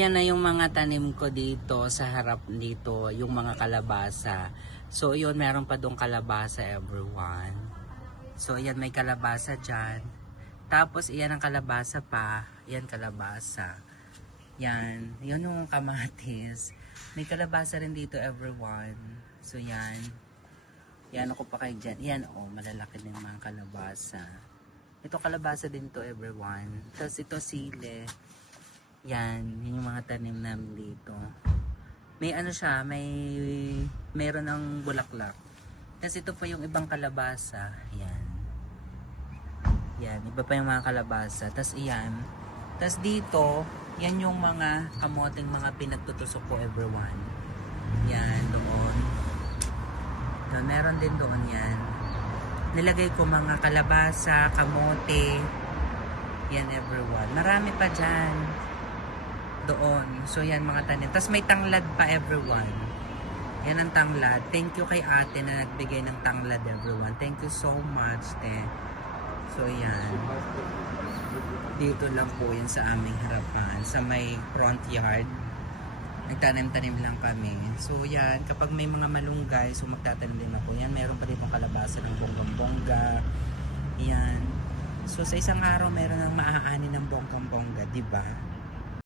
Yan na yung mga tanim ko dito sa harap dito, yung mga kalabasa. So yun, meron pa dong kalabasa everyone. So yan, may kalabasa dyan. Tapos iyan ang kalabasa pa. Yan kalabasa. Yan, yun yung kamatis. May kalabasa rin dito everyone. So yan. Yan ako pa kayo dyan. Yan oh, malalaki din mga kalabasa. Ito kalabasa din to everyone. Tapos ito sile. Yan, yun yung mga tanim namin dito. May ano siya, may meron ng bulaklak. Tapos ito pa yung ibang kalabasa. Yan. Yan, iba pa yung mga kalabasa. Tapos iyan. Tapos dito, yan yung mga kamoting mga pinagtutusok ko everyone. Yan, doon. Yan, meron din doon yan. Nilagay ko mga kalabasa, kamote. Yan everyone. Marami pa dyan. Doon. So yan mga tanim. Tapos may tanglad pa everyone. Yan ang tanglad. Thank you kay ate na nagbigay ng tanglad everyone. Thank you so much, te. So yan. Dito lang po yan sa aming harapan. Sa may front yard. Nagtanim-tanim lang kami. So yan, kapag may mga malunggay, so magtatanim din ako. Yan, meron pa dito kalabasa ng bonggang-bongga. Yan. So sa isang araw, meron ng maaani ng bonggang-bongga, di ba?